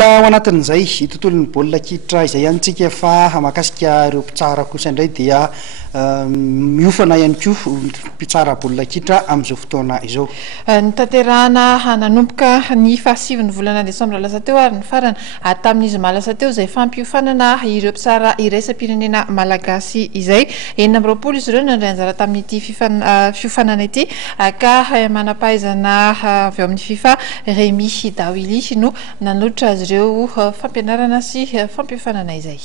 Ao anatin'izay tontolon'ny baolina kitra izay antsika fa mahakasika ireo mpitsara kosa indray dia miofana ihany koa mpitsara baolina kitra amin'izao fotoana izao. Ny tanterahana nanomboka ny fahasiviny volana desambra lasa teo ary ny farana tamin'izy malasa teo izay fampiofanana ireo mpitsara iraisam-pirenena malagasy izay 4 izy ireo nandray anjara tamin'ity fiofanana ity ka manampahaizana avy amin'ny FIFA Rémy Dawily no nanolotra azy ireo fampianarana sy fampiofanana izay.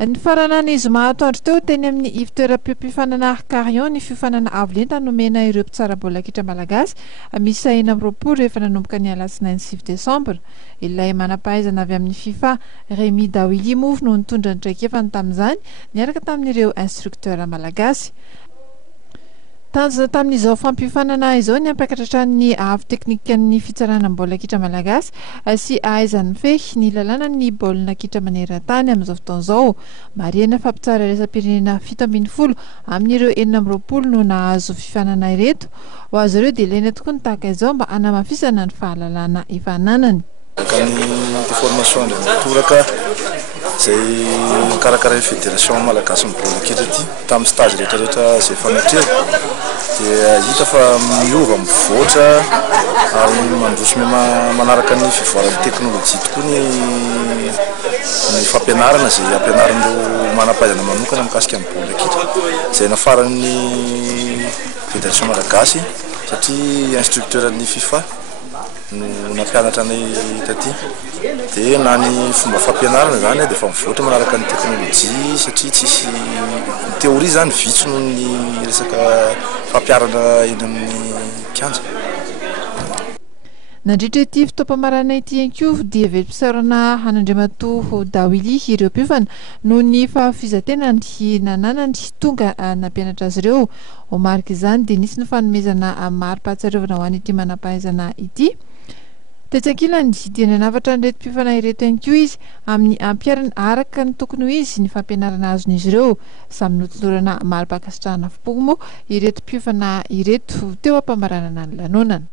Ny farana ny zoma atoandro teo teny amin'ny ivitoeram-piofanana Carion ny fiofanana avolenta nomena ireo mpitsara baolina kitra malagasy misy 4 rehefa nanomboka ny alatsinainy 9 desambra. Ilay manampahaizana avy amin'ny FIFA Rémy Dawily moa no nitondra ny traikefa tamin'izany niaraka tamin'ireo instructeur malagasy. Tanjona tamin'izao fampiofanana izao ny ampakatratra ny avo teknika ny fitsarana baolina kitra malagasy sy ahaizan'ny feh ny lalàna ny baolina kitra maneran-tany amin'izao fotoan'izao. Marihana fa mpitsara iraisam-pirenena 17 amin'ireo 4 no nahazo fiofanana ireto. Ho azy ireo dia ilaina tokoa ny tahaka izao mba hanamafisana ny fahalalàna efa ananany. Ny formation de toraka zay mikarakara ny fédération malagasy ny baolina kitra ity tamin'ny stage rehetrarehetra zay fanatreo dia hita fa miova mivoatra ary mandroso manaraka ny fivoaran'ny teknôlôjia tokoa ny fampianarana zay ampianaran'ireo manam-pahaizana manokana mikasika ny baolina kitra zay nafaran'ny fédération malagasy satria instructeur ny FIFA no nampianatra anay taty dia na ny fomba fampianarana zany dia efa mivoatra manaraka ny teknôlôjia satria tsisy teoria zany vitsy noho ny resaka fampiarana eny amin'ny kianja. Nandritra ity fitaopamarana ity ihany dia velim-pisaorana Andriamatoa Dawily ireo mpiofana noho ny fahafizatena ny nananany tonga nampianatra azy ireo. Ho marika izany dia nisy ny fanomezana mari-pahatsiarovana ho an'ity manam-pahaizana ity. Tetsankilany dia nanavatra ny reto mpiofana ireto ihany koa izy amin'ny ampiarana araka ny tokony ho izy ny fampianarana azon'izy ireo. Samy notolorana mari-pakasitrahana fotoana moa ireto mpiofana ireto teo ampamaranana ny lanonana.